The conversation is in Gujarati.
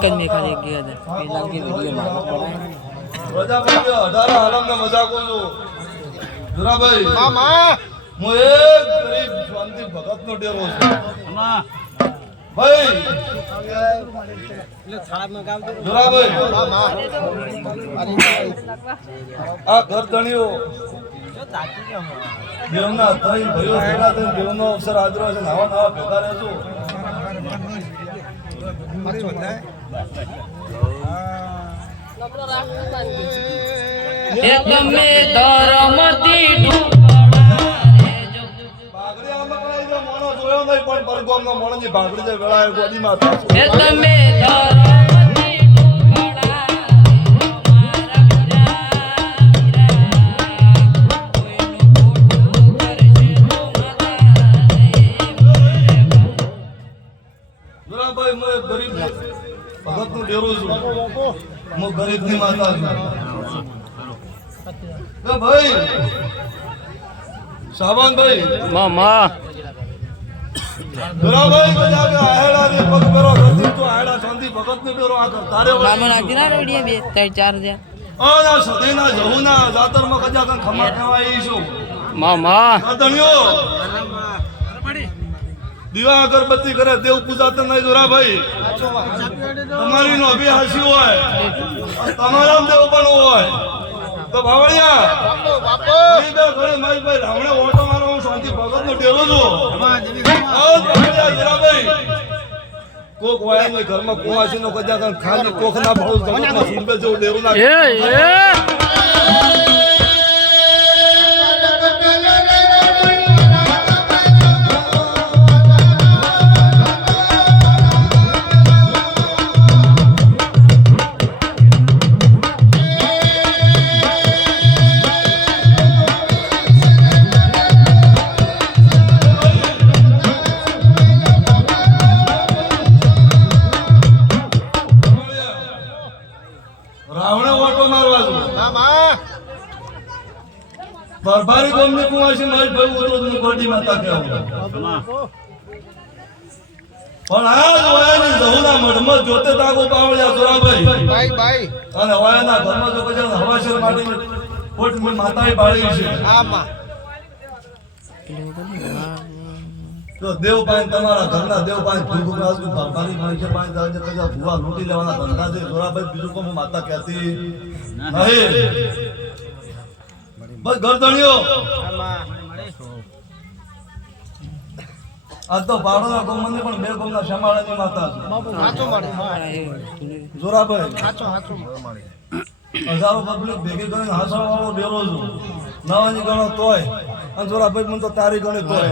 પેલા કે વીડિયો મારો પડાય. પ્રજાપતિ અઢાર આલમને મજાકો છું જુરાભાઈ મામા! હું એક ગરીબ શાંતિ ભગતનો ડેરો છું. ભાઈ આ ઘર ધણીઓ દેવના થઈ ભયો ભેગા થઈને દેવનો અવસર આદરો છે નવા નવા ભેગા રહેજો. તમે ધર્મથી પણ પરગોમનો મોણોની ભાગડી જે વેળાએ ગોદીમાં થાશે. તમે એક ગરીબ ભગતનું ડેરો છું. હું ગરીબની માતા છું. ભાઈ. સાવનભાઈ. મામા. જુરાભાઈ બધા કે આહેડા પગ પેરો ગતિ તો આહેડા શાંતિ ભગતનો ડેરો આ કર તારે મામા નાખી ના રોડીએ બે ત્રણ ચાર દે આ સદીના જહુના જાતરમાં કજા કન ખમા કહેવાય ઈ મામા. સાધણીઓ દીવા અગરબત્તી કરે, દેવ પૂજા તો નહીં જોરાભાઈ તમારી નો અભિહાસી હોય તમારા દેવ પણ હોય. તો ઘણી મારી ભાઈ, રાવણે ઓટો મારો હું શાંતિ ભગત નો ડેરો છું જરા ભાઈ કોક વાય ઘરમાં કુવાસી નો કદાચ ખાલી કોખ ના ભાવ ના સુંદર જેવું ડેરો ના મારવા છું મામા. બરબારી ગોમની કુવાસી મારી ભાઈ ઉતો તું ગોડી માતા કહેવું પણ આ જોયાની જહુના મઢમાં જોતે તાગો પાવળ્યા સુરાભાઈ. ભાઈ ભાઈ અને વાયાના ઘરમાં જો કજા હવાશેર માટે કોટ માતાએ બાળી છે. આમાં. તો દેવ તમારા ઘરના દેવ પાઈ ભૂખ રાજુ ભણી છે પાઈ જાજે કજા ભૂવા લૂંટી લેવાના ધંધા છે સુરાભાઈ બીજું કોમ માતા કહેતી. નહીં બસ ગરદણીઓ આ તો બાળોના ગોમન પણ બે ગોમના શમાળાની માતા જોરાભાઈ. હજારો પબ્લિક ભેગી કરીને હાસવા વાળો ડેરો છું. નવાની ગણો તોય. અને જોરાભાઈ મને તો તારી ગણે તોય.